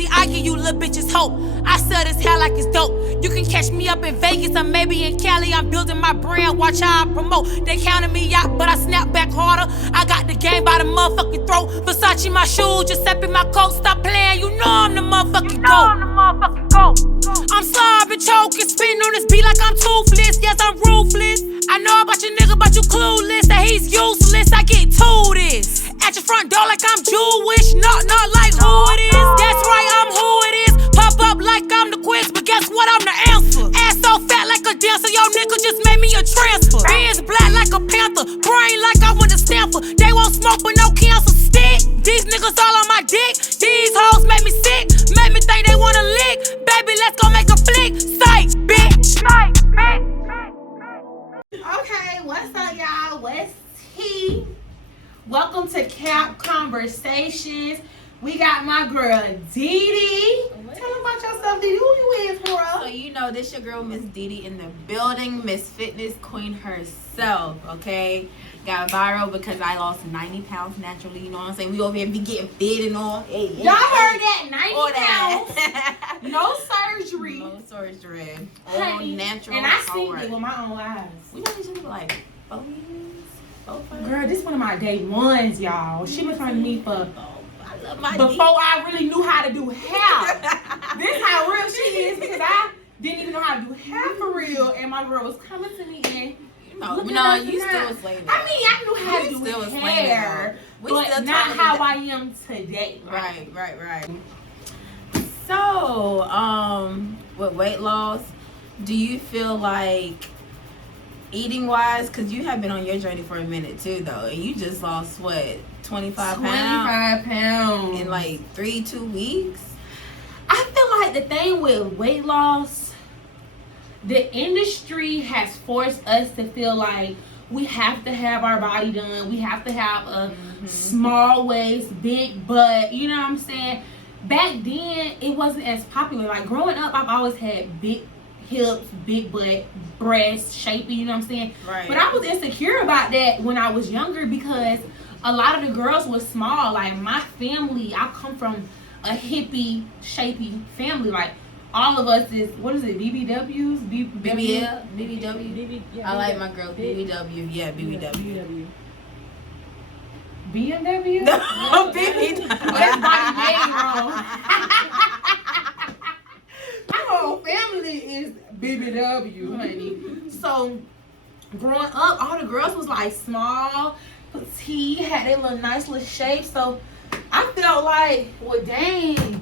See, I give you little bitches hope. I sell this hair like it's dope. You can catch me up in Vegas or maybe in Cali. I'm building my brand, watch how I promote. They counted me out, but I snap back harder. I got the game by the motherfucking throat. Versace my shoes, Giuseppe my coat. Stop playing, you know I'm the motherfucking GOAT. I'm slobbing, choking, spitting on this beat like I'm toothless. Yes, I'm ruthless. I know about your nigga, but you clueless that he's useless. I get to this. At your front door like I'm Jewish. Not like who it is. That's right, I'm who it is. Pop up like I'm the quiz, but guess what? I'm the answer. Ass so fat like a dancer. Yo, nigga just made me a transfer. Benz black like a panther. Brain like I went to Stanford. They won't smoke but no cancer stick. These niggas all on my dick. These hoes make me sick. Make me think they wanna lick. Baby, let's go make a flick. Psych, bitch. Psych, bitch. Okay, what's up, y'all? What's T? Welcome to Cap Conversations. We got my girl DeDe. Tell them about yourself, DeDe. Who you is, girl? So you know this your girl Miss DeDe in the building, Miss Fitness Queen herself. Okay, got viral because I lost 90 pounds naturally. You know what I'm saying? We over here be getting fit and all. Y'all heard that? 90 all pounds. that. No surgery. No surgery. All Honey, natural. and I hard seen work. it with my own eyes. We know each other for like 4 years. 4, 5 Girl, this one of my day ones, y'all. She been finding me for I love my before I really knew how to do hair. This how real she is because I didn't even know how to do hair for real, and my girl was coming to me and No, you still was lame. I mean, I knew how to do hair, but not how I am today. Right. So, with weight loss, do you feel like eating wise, because you have been on your journey for a minute too, though, and you just lost what, 25 pounds in like 2 weeks? I feel like the thing with weight loss, the industry has forced us to feel like we have to have our body done. We have to have a small waist, big butt. You know what I'm saying? Back then, it wasn't as popular. Like growing up, I've always had big hips, big butt, breasts, shapy. You know what I'm saying? Right. But I was insecure about that when I was younger because a lot of the girls were small. Like my family, I come from a hippie, shapy family. Like all of us is, what is it, BBWs? BBL? BBW? I like my girl BBW. Yeah, BBW. BMW? No, BBW. That's body made wrong. My whole family is BBW, honey. So, growing up, all the girls was like small, petite, had their little nice little shape. So, I felt like, well, dang,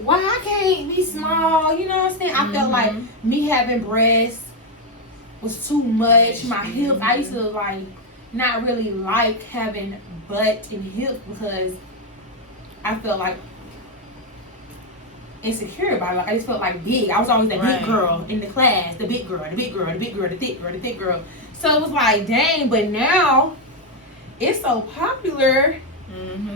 why I can't be small? You know what I'm saying? I felt like me having breasts was too much. My hips, I used to like not really like having butt and hips because I felt like insecure about it. Like I just felt like big. I was always the big girl in the class, the big girl, the thick girl. So it was like, dang, but now it's so popular.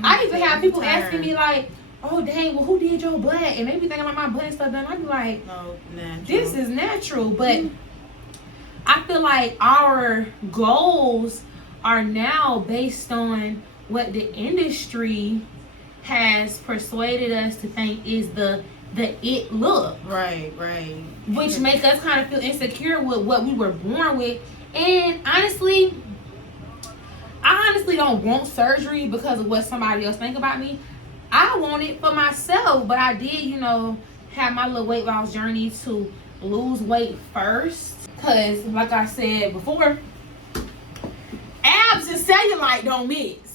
I even have people asking me like, oh dang, well who did your butt? And they be thinking about my butt and stuff, and I'd be like, no, natural. This is natural. But I feel like our goals are now based on what the industry has persuaded us to think is the it look. Right. Which make us kind of feel insecure with what we were born with. And honestly, I honestly don't want surgery because of what somebody else think about me. I want it for myself, but I did, have my little weight loss journey to lose weight first. Because, like I said before, abs and cellulite don't mix.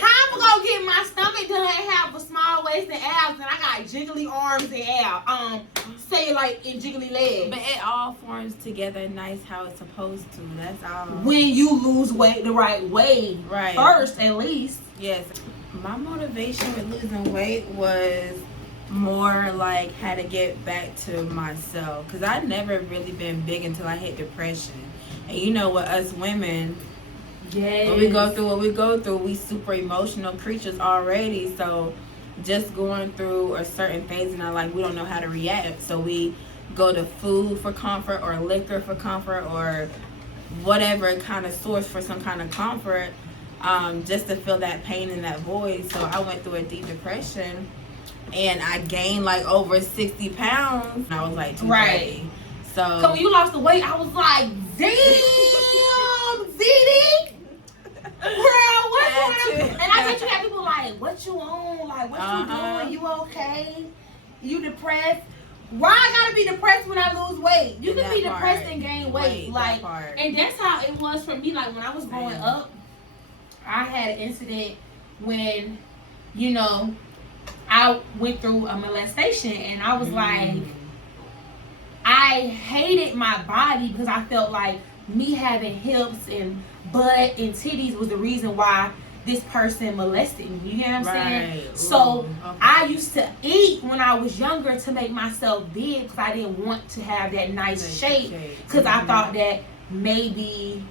How I'm gonna get my stomach done and have a small waist and abs, and I got jiggly arms and abs, cellulite and jiggly legs. But it all forms together nice how it's supposed to. That's all. When you lose weight the right way, first at least. Yes. My motivation with losing weight was more like how to get back to myself, because I never really been big until I hit depression. And you know, with us women, when we go through what we go through, we super emotional creatures already. So just going through a certain phase in our life, we don't know how to react. So we go to food for comfort, or liquor for comfort, or whatever kind of source for some kind of comfort, just to fill that pain and that void. So I went through a deep depression, and I gained like over 60 pounds. And I was like 230. Right. So when you lost the weight, I was like, damn, DeDe. Girl, what's going on? And I bet you have people like, what you on? Like, what you doing? You okay? You depressed? Why I gotta be depressed when I lose weight? You can be depressed and gain weight. Like, and that's how it was for me. Like, when I was growing up, I had an incident when, you know, I went through a molestation, and I was like, I hated my body because I felt like me having hips and butt and titties was the reason why this person molested me. You know what I'm saying? So I used to eat when I was younger to make myself big because I didn't want to have that nice shape, because I thought that maybe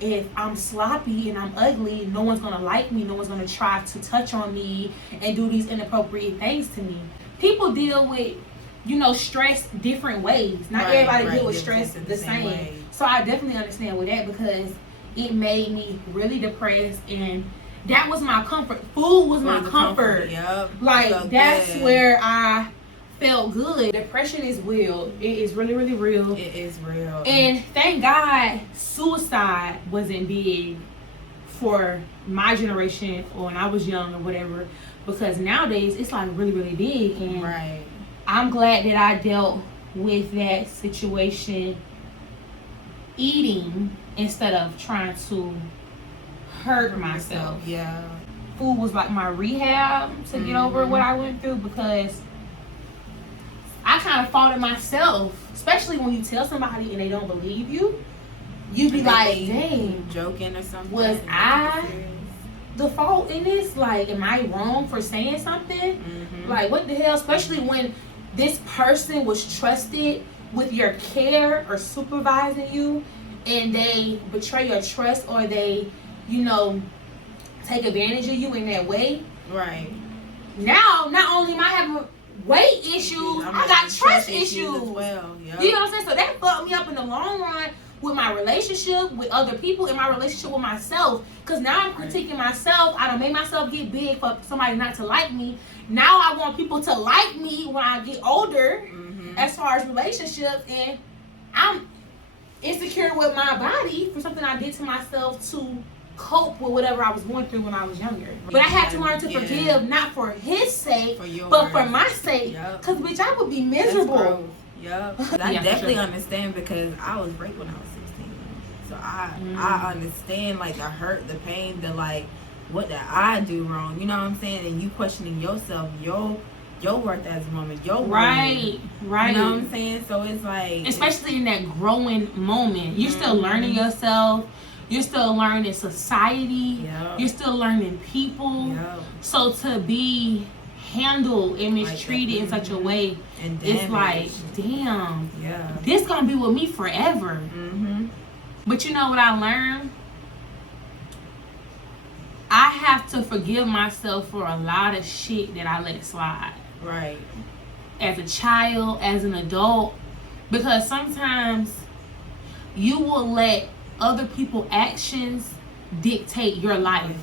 if I'm sloppy and I'm ugly, no one's gonna like me, no one's gonna try to touch on me and do these inappropriate things to me. People deal with, you know, stress different ways. Not everybody deal with stress the same. So I definitely understand with that, because it made me really depressed, and that was my comfort. Food was my comfort. Like, that's where I felt good. Depression is real. It is really, really real. It is real. And thank God suicide wasn't big for my generation or when I was young or whatever, because nowadays it's like really, really big. And I'm glad that I dealt with that situation eating instead of trying to hurt myself. Food was like my rehab to get over what I went through, because I kind of fought it myself, especially when you tell somebody and they don't believe you. You be like, dang, joking or something. Was I the fault in this? Like, am I wrong for saying something? Like, what the hell? Especially when this person was trusted with your care or supervising you, and they betray your trust, or they, you know, take advantage of you in that way. Now, not only am I having weight issues, I got trust issues as well. You know what I'm saying? So that fucked me up in the long run with my relationship with other people and my relationship with myself. Because now I'm critiquing myself. I done made myself get big for somebody not to like me. Now I want people to like me when I get older, as far as relationships, and I'm insecure with my body for something I did to myself to cope with whatever I was going through when I was younger. But I had to learn to forgive, not for his sake, but for my sake. Because, bitch, I would be miserable. I definitely understand, because I was raped when I was 16. So I understand, like, the hurt, the pain, the, like, what did I do wrong? You know what I'm saying? And you questioning yourself, your worth as a woman, your worth. You know what I'm saying? So it's like, especially in that growing moment, you're still learning yourself. You're still learning society. You're still learning people. So to be handled and mistreated in such a way, and it's like, damn, this gonna be with me forever. But you know what I learned? I have to forgive myself for a lot of shit that I let slide. As a child, as an adult, because sometimes you will let other people's actions dictate your life,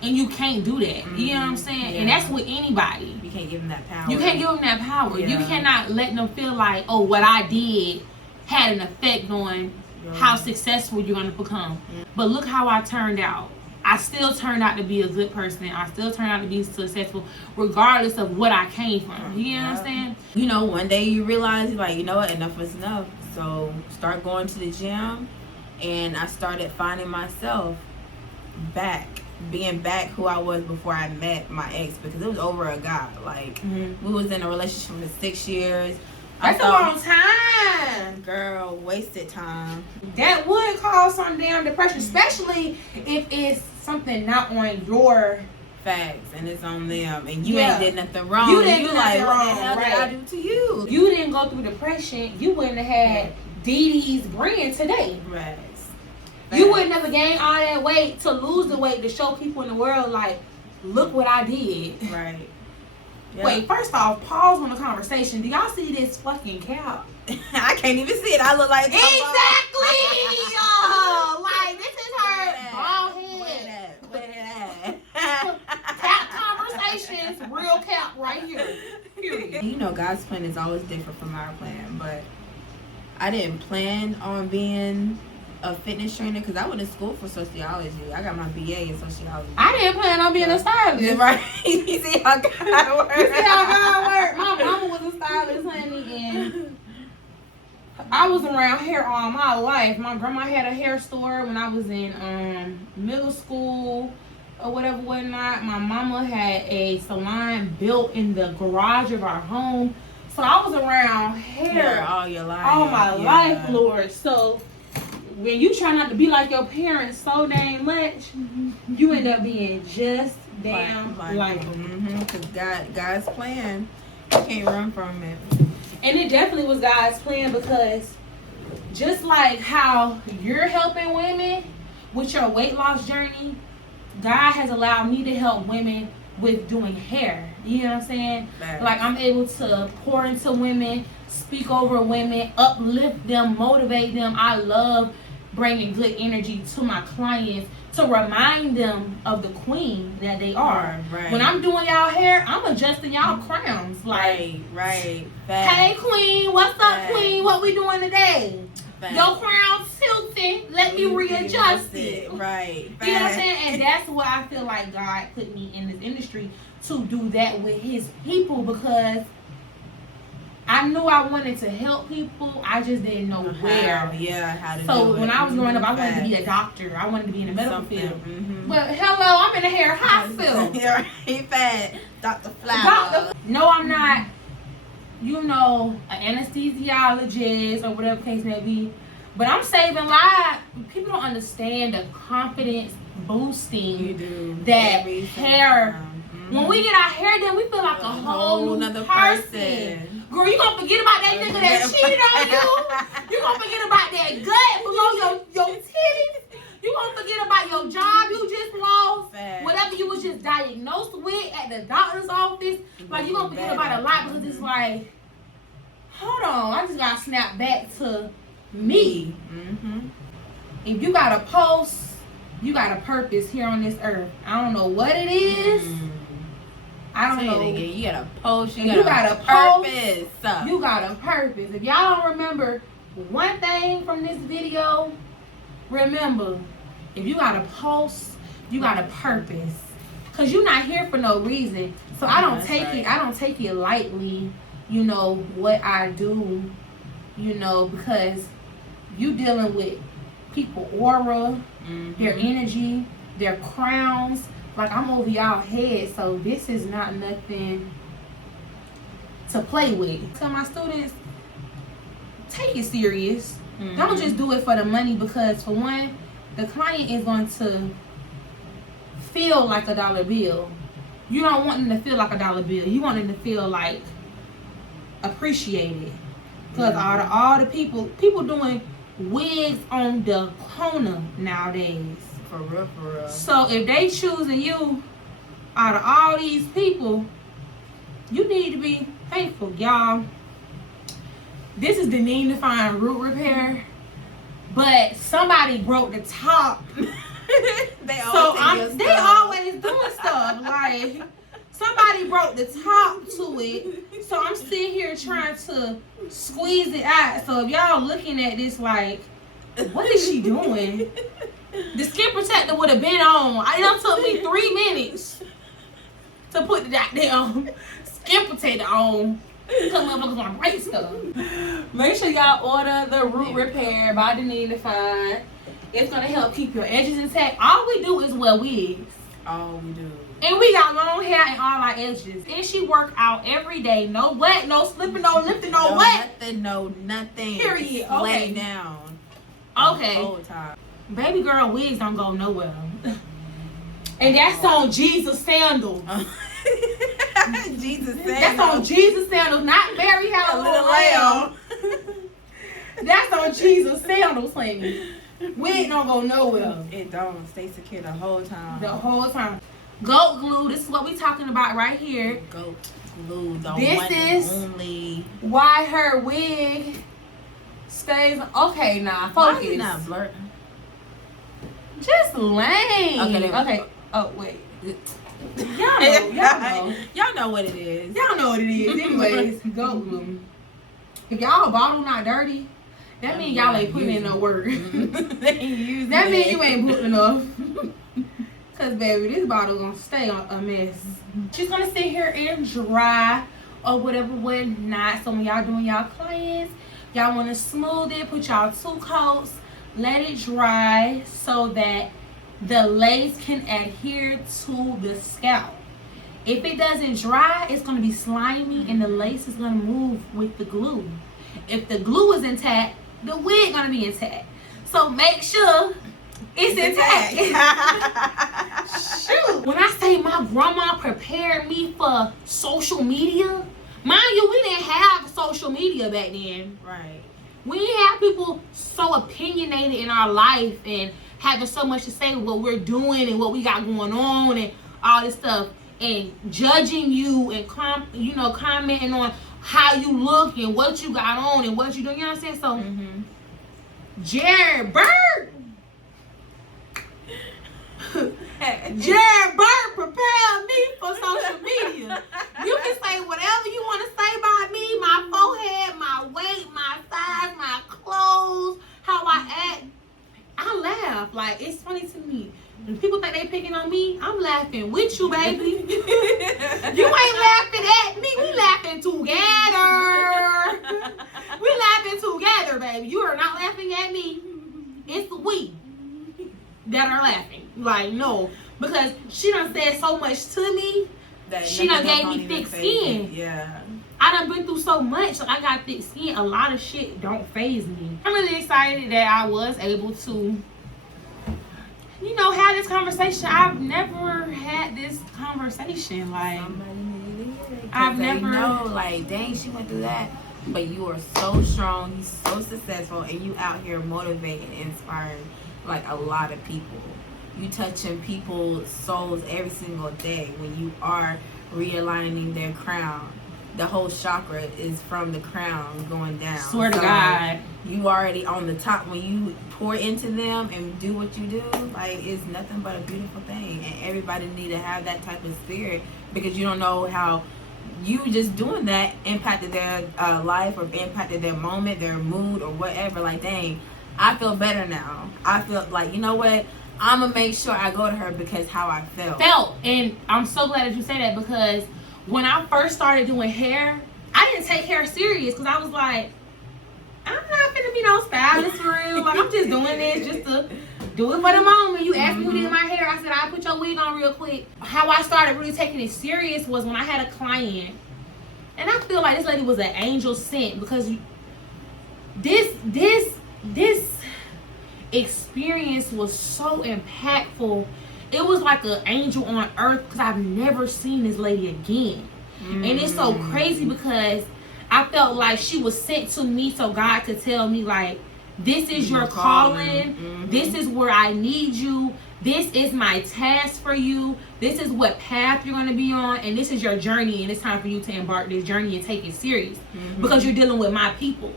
and you can't do that. You know what I'm saying? And that's with anybody. You can't give them that power. You can't give them that power. You cannot let them feel like, oh, what I did had an effect on how successful you're going to become. But look how I turned out. I still turned out to be a good person. I still turned out to be successful regardless of what I came from. You know what I'm saying? You know, one day you realize, like, you know what, enough is enough. So start going to the gym, and I started finding myself being back who I was before I met my ex, because it was over a guy. Like, we was in a relationship for 6 years. That's a long time. Girl, wasted time. That would cause some damn depression, especially if it's something not on your facts and it's on them, and you ain't did nothing wrong. You didn't do nothing wrong. What the hell did I do to you? You didn't go through depression. You wouldn't have had DeDe's brand today. You wouldn't have gained all that weight to lose the weight to show people in the world, like, look what I did. Wait, first off, pause on the conversation. Do y'all see this fucking cap? I can't even see it. I look like exactly. Like, this is her bald head. Where that? Cap conversations, real no cap right here. Period. You know, God's plan is always different from our plan, but I didn't plan on being a fitness trainer because I went to school for sociology. I got my BA in sociology. I didn't plan on being a stylist. Right? You see how God works. You see how God works? My mama was a stylist, honey, and I was around hair all my life. My grandma had a hair store when I was in middle school or whatnot. My mama had a salon built in the garage of our home. So I was around hair all your life. All my life, Lord. So when you try not to be like your parents so dang much, you end up being just damn like them. Because God's plan, you can't run from it. And it definitely was God's plan, because just like how you're helping women with your weight loss journey, God has allowed me to help women with doing hair. You know what I'm saying? Right. Like, I'm able to pour into women, speak over women, uplift them, motivate them. I love bringing good energy to my clients to remind them of the queen that they are. Right. When I'm doing y'all hair, I'm adjusting y'all crowns. Like, right. Hey queen, what's up, queen? What we doing today? Your crown tilting. Let me readjust it. Right. You know what I'm saying? And that's what I feel like God put me in this industry to do that with his people, because I knew I wanted to help people. I just didn't know where. Yeah, how to So do when it. I was growing up, I wanted to be a doctor. I wanted to be in the medical field. Mm-hmm. But hello, I'm in a hair hospital. You're right, fat. Dr. Flower. No, I'm not, you know, an anesthesiologist or whatever the case may be. But I'm saving lives. People don't understand the confidence boosting that hair. When we get our hair done, we feel like a whole nother person. Girl, you gonna forget about that nigga that cheated on you. You gonna forget about that gut below your titties. You gonna forget about your job you just lost. Whatever you was just diagnosed with at the doctor's office. Like, you gonna forget about a lot, because it's like, hold on, I just gotta snap back to me. If you got a pulse, you got a purpose here on this earth. I don't know what it is. I don't know. You got a pulse. You got a purpose. You got a purpose. If y'all don't remember one thing from this video, remember, if you got a pulse, you got a purpose. Cause you're not here for no reason. So I don't take it. I don't take it lightly. You know what I do. You know, because you dealing with people aura, their energy, their crowns. Like, I'm over y'all head, so this is not nothing to play with. Tell my students, take it serious. Don't just do it for the money, because for one, the client is going to feel like a dollar bill. You don't want them to feel like a dollar bill. You want them to feel like appreciated. Because all the people doing wigs on the corner nowadays. For real. So if they choosing you out of all these people, you need to be thankful, y'all. This is DeDe Define Root Repair, but somebody broke the top. They always doing stuff. Like, somebody broke the top to it, so I'm sitting here trying to squeeze it out. So if y'all looking at this like, what is she doing? The skin protector would have been on. It done took me 3 minutes to put the goddamn skin protector on. Because motherfuckers want to break stuff. Make sure y'all order the Root Repair by DeDe Define. It's going to help keep your edges intact. All we do is wear wigs. All we do. And we got long hair and all our edges. And she work out every day. No wet, no slipping, no lifting, no wet. Nothing. Period. Just Okay. lay down. Okay. The whole time. Baby girl wigs don't go nowhere. And that's on Jesus sandals. Jesus sandals. That's on Jesus sandals, not Mary had a little lamb. That's on Jesus sandals, honey. Wig don't go nowhere. It don't. Stay secure the whole time. The whole time. Goat glue, this is what we talking about right here. Goat glue. The This one is only. Why her wig stays. Okay, nah, focus. Why is it not blurred? Just lame. Okay. Oh, wait. Y'all know what it is. Y'all know what it is. Anyways, goat glue. If y'all bottle not dirty, that means y'all ain't putting in no work. That means you ain't putting enough. Cause baby, this bottle gonna stay a mess. She's gonna sit here and dry or whatever, whatnot. So when y'all doing y'all clients, y'all wanna smooth it, put y'all 2 coats, let it dry so that the lace can adhere to the scalp. If it doesn't dry, it's gonna be slimy and the lace is gonna move with the glue. If the glue is intact, the wig gonna be intact. So make sure it's intact. Shoot. When I say my grandma prepared me for social media, mind you, we didn't have social media back then. Right. We didn't have people so opinionated in our life and having so much to say what we're doing and what we got going on and all this stuff, and judging you and commenting on how you look and what you got on and what you doing. You know what I'm saying? So Jared Bird prepared me for social media. You can say whatever you want to say about me, my forehead, my weight, my size, my clothes, how I act. I laugh. Like, it's funny to me. When people think they picking on me, I'm laughing with you, baby. You ain't laughing at me. We laughing together. We laughing together, baby. You are not laughing at me. It's we that are laughing. Like, no. Because she done said so much to me. That she done gave me thick skin. Yeah. I done been through so much. Like, I got thick skin. A lot of shit don't faze me. I'm really excited that I was able to, have this conversation. I've never had this conversation. Like, I've never know, like, dang, she went through that. But you are so strong, you so successful, and you out here motivating, inspiring, like, a lot of people. You touching people's souls every single day when you are realigning their crown. The whole chakra is from the crown going down. Swear to God. You already on the top. When you pour into them and do what you do, like, it's nothing but a beautiful thing. And everybody need to have that type of spirit, because you don't know how you just doing that impacted their life or impacted their moment, their mood, or whatever. Like, dang, I feel better now. I feel like, you know what? I'm going to make sure I go to her because how I felt. And I'm so glad that you say that, because when I first started doing hair, I didn't take hair serious, because I was like, I'm not finna be no stylist for real. Like, I'm just doing this just to do it for the moment. You asked me who did my hair, I said, I'll put your wig on real quick. How I started really taking it serious was when I had a client, and I feel like this lady was an angel sent, because this experience was so impactful. It was like an angel on earth, because I've never seen this lady again. And it's so crazy, because I felt like she was sent to me so God could tell me, like, this is your calling. This is where I need you. This is my task for you. This is what path you're going to be on. And this is your journey. And it's time for you to embark this journey and take it serious, because you're dealing with my people.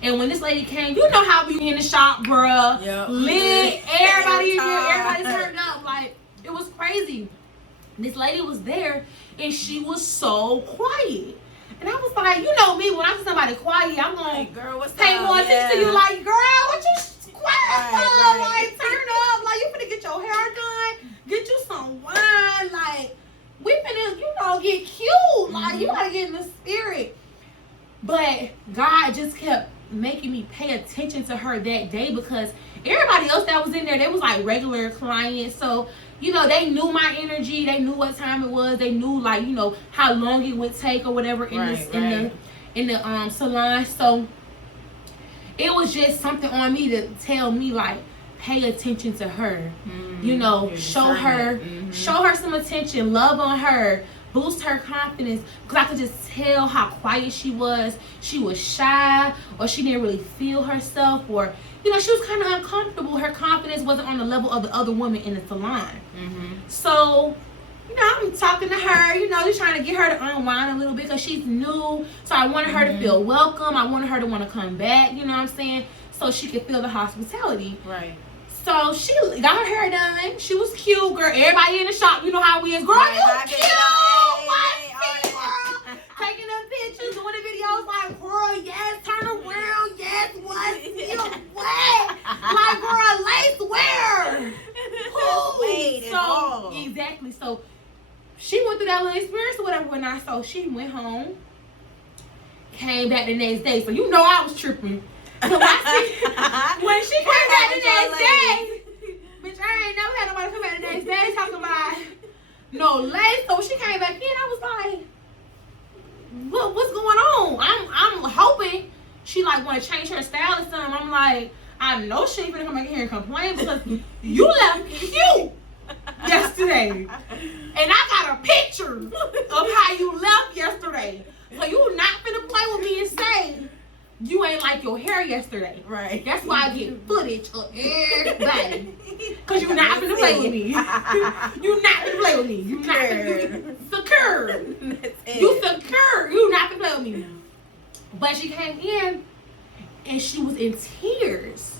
And when this lady came, you know how we in the shop, bruh. Yep. Lit. Everybody in here. Everybody turned up. Like, it was crazy. This lady was there, and she was so quiet. And I was like, you know me, when I see somebody quiet, I'm going to pay more attention to you. Like, girl, what you quiet for? Like, turn up. Like, you finna get your hair done. Get you some wine. Like, we finna, get cute. Like, you gotta get in the spirit. But God just kept making me pay attention to her that day, because everybody else that was in there, they was like regular clients. So, they knew my energy. They knew what time it was. They knew, like, how long it would take or whatever in the salon. So it was just something on me to tell me, like, pay attention to her. Show her some attention, love on her, boost her confidence, because I could just tell how quiet she was. She was shy, or she didn't really feel herself, or she was kind of uncomfortable. Her confidence wasn't on the level of the other women in the salon. So I'm talking to her, just trying to get her to unwind a little bit, because she's new. So I wanted her to feel welcome. I wanted her to want to come back, you know what I'm saying, so she could feel the hospitality. Right. So she got her hair done. She was cute, girl. Everybody in the shop, you know how we is. Girl, you cute. Taking them pictures, doing the videos like, girl, yes, turn around, yes, what's your what? Like, girl, lace wear. So, exactly. So, she went through that little experience or whatever when I so she went home, came back the next day. So, you know I was tripping. So, when she came back the next day, bitch, I ain't never had nobody come back the next day talking about no lace. So, when she came back in, I was like, what's going on? I'm hoping she like want to change her style or something. I'm like, I know she ain't gonna come back here and complain because you left cute yesterday, and I got a picture of how you left yesterday. So you not finna play with me and say you ain't like your hair yesterday. Right. That's why I get footage of everybody. Cause you not finna play with me. You not finna play with me. You not finna secure. You secure. You not finna play with me. But she came in and she was in tears.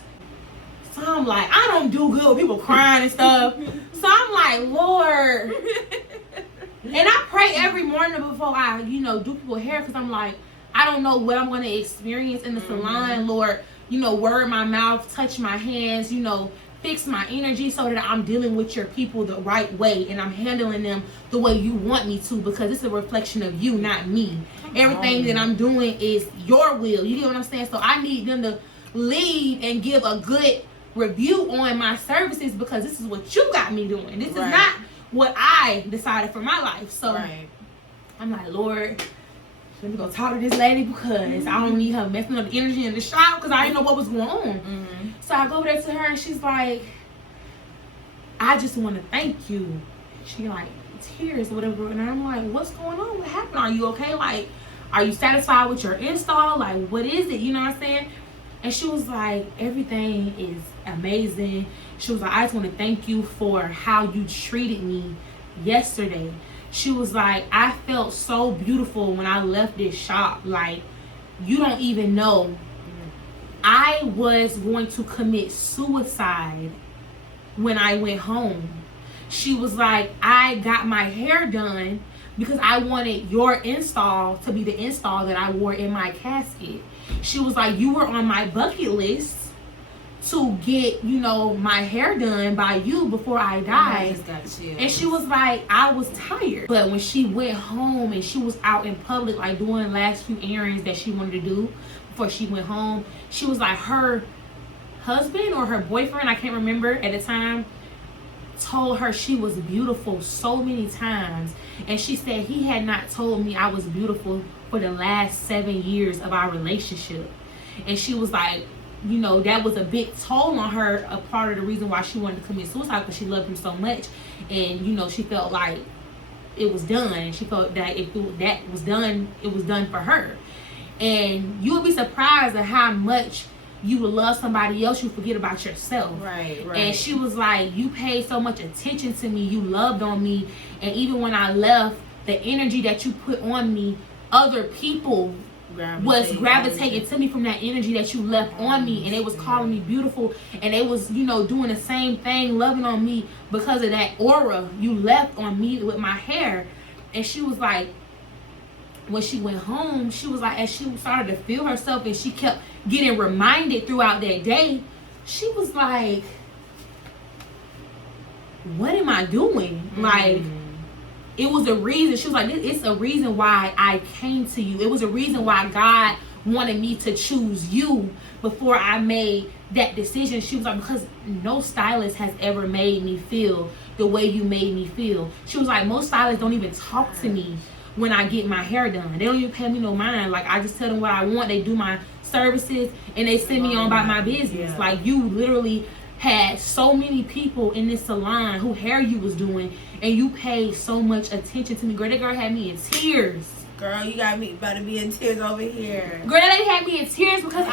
So I'm like, I don't do good with people crying and stuff. So I'm like, Lord. And I pray every morning before I, do people's hair, because I'm like, I don't know what I'm going to experience in the salon. Lord, word my mouth, touch my hands, fix my energy so that I'm dealing with your people the right way and I'm handling them the way you want me to, because it's a reflection of you, not me. Everything that I'm doing is your will. You get what I'm saying? So I need them to lead and give a good review on my services, because this is what you got me doing. This is not what I decided for my life. So I'm like, Lord, let me go talk to this lady, because I don't need her messing up the energy in the shop, because I didn't know what was going on. So I go over there to her and she's like, I just want to thank you. She like tears or whatever, and I'm like, what's going on? What happened? Are you okay? Like, are you satisfied with your install? Like, what is it? You know what I'm saying? And she was like, everything is amazing. She was like, I just want to thank you for how you treated me yesterday. She was like, I felt so beautiful when I left this shop. Like, you don't even know. I was going to commit suicide when I went home. She was like, I got my hair done because I wanted your install to be the install that I wore in my casket. She was like, you were on my bucket list to get, my hair done by you before I died. And she was like, I was tired. But when she went home and she was out in public, like doing the last few errands that she wanted to do before she went home, she was like, her husband or her boyfriend, I can't remember at the time, told her she was beautiful so many times. And she said he had not told me I was beautiful for the last 7 years of our relationship. And she was like, that was a big toll on her, a part of the reason why she wanted to commit suicide, because she loved him so much. And she felt like it was done, and she felt that if that was done, it was done for her. And you would be surprised at how much you would love somebody else, you forget about yourself. Right. And she was like, you paid so much attention to me, you loved on me, and even when I left, the energy that you put on me, other people was gravitating to me from that energy that you left on me, and they was calling me beautiful, and they was doing the same thing, loving on me because of that aura you left on me with my hair. And she was like, when she went home, she was like, as she started to feel herself and she kept getting reminded throughout that day, she was like, what am I doing? Like, it was a reason. She was like, it's a reason why I came to you. It was a reason why God wanted me to choose you before I made that decision. She was like, because no stylist has ever made me feel the way you made me feel. She was like, most stylists don't even talk to me when I get my hair done. They don't even pay me no mind. Like, I just tell them what I want. They do my services and they send me on about my business. Like, you literally had so many people in this salon who hair you was doing, and you paid so much attention to me. Girl, that girl had me in tears. Girl, you got me about to be in tears over here. Girl, that lady had me in tears because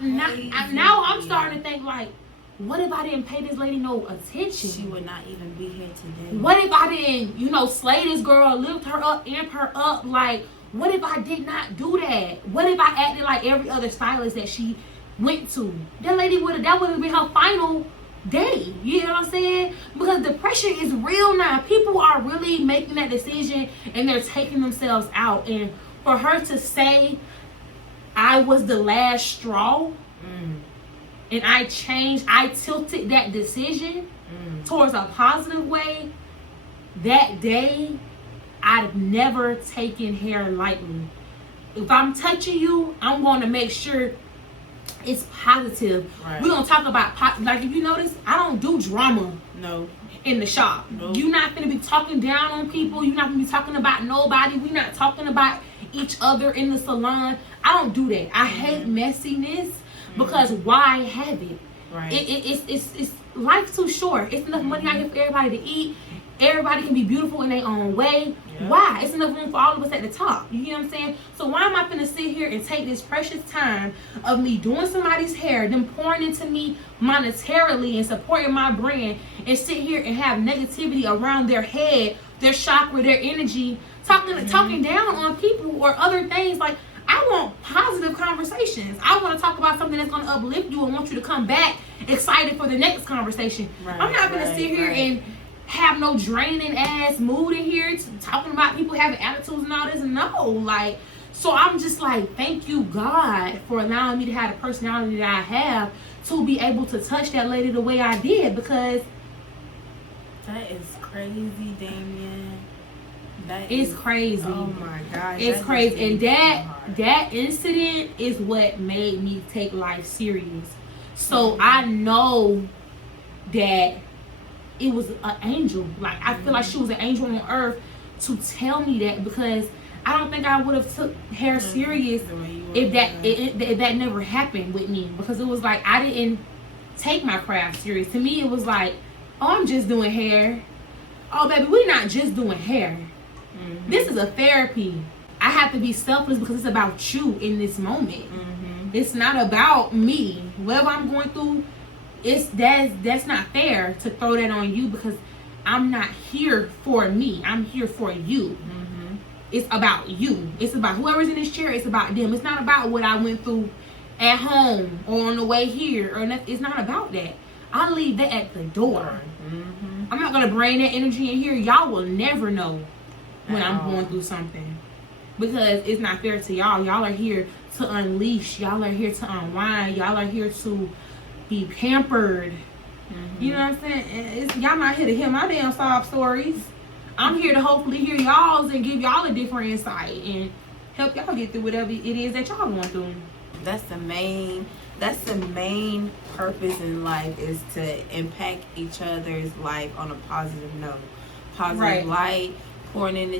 now I'm starting to think, like, what if I didn't pay this lady no attention? She would not even be here today. What if I didn't, slay this girl, lift her up, amp her up? Like, what if I did not do that? What if I acted like every other stylist that she went to? That would have been her final day. You know what I'm saying? Because depression is real now. People are really making that decision and they're taking themselves out. And for her to say, I was the last straw, and I tilted that decision towards a positive way, that day, I've never taken hair lightly. If I'm touching you, I'm going to make sure it's positive. Right. We're going to talk about, like, if you notice, I don't do drama. No. In the shop. Nope. You're not going to be talking down on people. You're not going to be talking about nobody. We're not talking about each other in the salon. I don't do that. I hate messiness because why have it? Right. It's life's too short. It's enough money out here for everybody to eat. Everybody can be beautiful in their own way. Yeah. Why? It's enough room for all of us at the top. You get what I'm saying? So why am I finna sit here and take this precious time of me doing somebody's hair, them pouring into me monetarily and supporting my brand, and sit here and have negativity around their head, their chakra, their energy, talking down on people or other things? Like, I want positive conversations. I want to talk about something that's going to uplift you and want you to come back excited for the next conversation. Right, I'm not going to sit here and have no draining ass mood in here talking about people having attitudes and all this. No, like, so I'm just like, thank you, God, for allowing me to have the personality that I have to be able to touch that lady the way I did, because that is crazy, Damien. It's crazy. Oh my God. It's crazy. And that incident is what made me take life serious. So I know that it was an angel. Like, I feel like she was an angel on earth to tell me that, because I don't think I would have took hair serious if that never happened with me, because it was like I didn't take my craft serious. To me, it was like, oh, I'm just doing hair. Oh, baby, we're not just doing hair. This is a therapy. I have to be selfless because it's about you in this moment. It's not about me. Whatever I'm going through, that's not fair to throw that on you, because I'm not here for me. I'm here for you. It's about you. It's about whoever's in this chair. It's about them. It's not about what I went through at home or on the way here. It's not about that. I'll leave that at the door. I'm not going to bring that energy in here. Y'all will never know when I'm going through something, because it's not fair to y'all. Y'all are here to unleash. Y'all are here to unwind. Y'all are here to be pampered. You know what I'm saying? Y'all not here to hear my damn sob stories. I'm here to hopefully hear y'all's and give y'all a different insight and help y'all get through whatever it is that y'all going through. That's the main purpose in life, is to impact each other's life on a positive note. Positive light, pouring in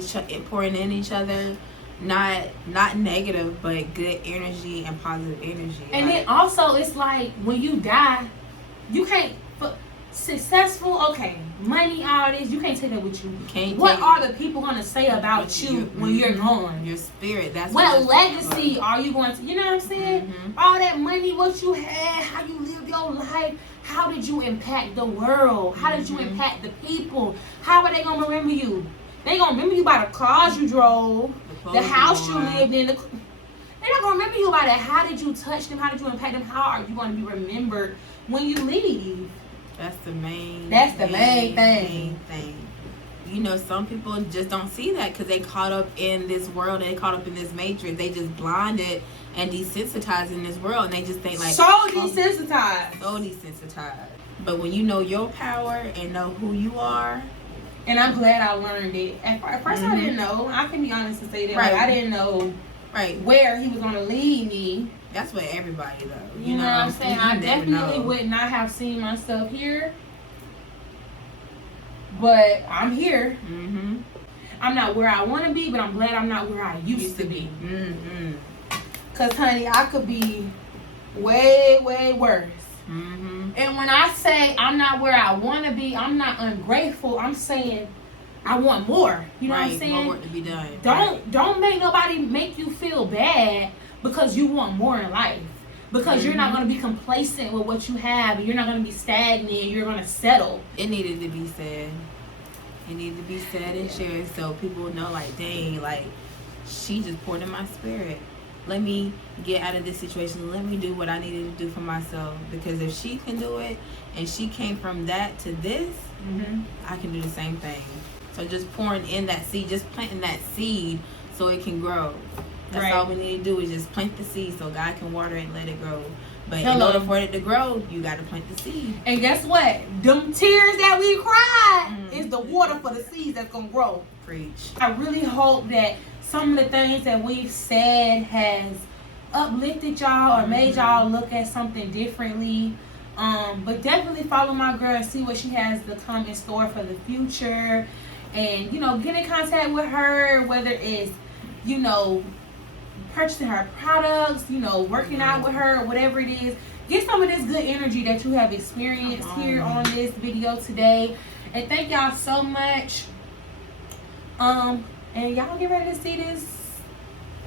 each other, not negative, but good energy and positive energy. And then also, it's like when you die, you can't successful, okay, money, all this, you can't take that with you. What are the people gonna say about you when you're gone? Your spirit. That's what legacy are you going to? You know what I'm saying? All that money, what you had, how you lived your life, how did you impact the world? How did you impact the people? How are they gonna remember you? They gonna remember you by the cars you drove, the house you lived in. They're not gonna remember you by that. How did you touch them? How did you impact them? How are you gonna be remembered when you leave? That's the main thing. You know, some people just don't see that because they caught up in this world. They caught up in this matrix. They just blinded and desensitized in this world, and they just think like desensitized. So desensitized. But when you know your power and know who you are. And I'm glad I learned it. At first I didn't know. I can be honest and say that. Right. Like, I didn't know where he was going to lead me. That's what everybody though. You know what I'm saying? I definitely would not have seen myself here. But I'm here. I'm not where I want to be, but I'm glad I'm not where I used to be. Because, honey, I could be way, way worse. And when I say I'm not where I want to be, I'm not ungrateful. I'm saying I want more. You know what I'm saying? More work to be done. Don't make nobody make you feel bad because you want more in life. Because you're not going to be complacent with what you have. You're not going to be stagnant. You're going to settle. It needed to be said. It needed to be said and shared so people know, like, dang, like, she just poured in my spirit. let me get out of this situation. Let me do what I needed to do for myself. Because if she can do it, and she came from that to this, I can do the same thing. So just pouring in that seed, just planting that seed so it can grow. That's all we need to do is just plant the seed so God can water it and let it grow. But in order for it to grow, you got to plant the seed. And guess what? Them tears that we cried is the water for the seeds that's going to grow. Preach. I really hope that some of the things that we've said has uplifted y'all or made y'all look at something differently. But definitely follow my girl and see what she has to come in store for the future. And, you know, get in contact with her, whether it's, you know, purchasing her products, you know, working out with her, whatever it is. Get some of this good energy that you have experienced here on this video today. And thank y'all so much. And y'all get ready to see this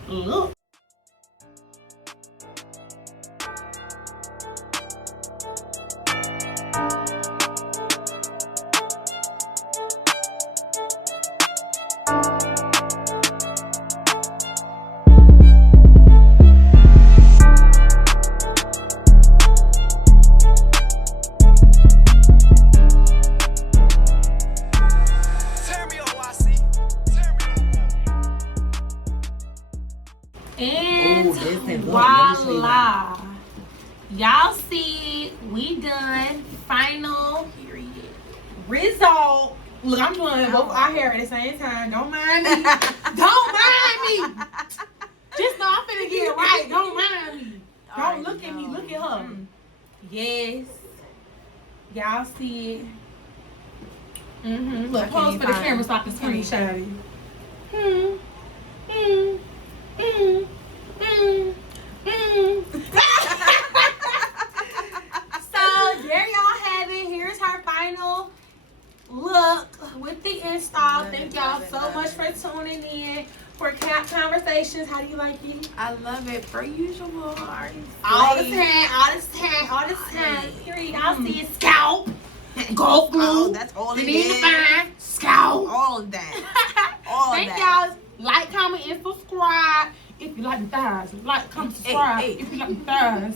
look. And voila, y'all see, we done. Final result. Look, I'm doing both our hair at the same time. Don't mind me. Don't mind me. Just know I'm finna get it right. Don't mind me. Don't look at me. Look at her. Yes. Y'all see it. Look, pose for the camera so I can screenshot it. So there y'all have it. Here's her final look with the install. Thank y'all so much for tuning in for Cap Conversations. How do you like it? I love it. Per usual. All the time. Period. I'll see it. Scalp. Gold glue. Oh, that's all it is. Scalp. All of that. All Thank that. y'all. Like, comment, and subscribe if you like the thighs. Like, comment, subscribe if you like the thighs.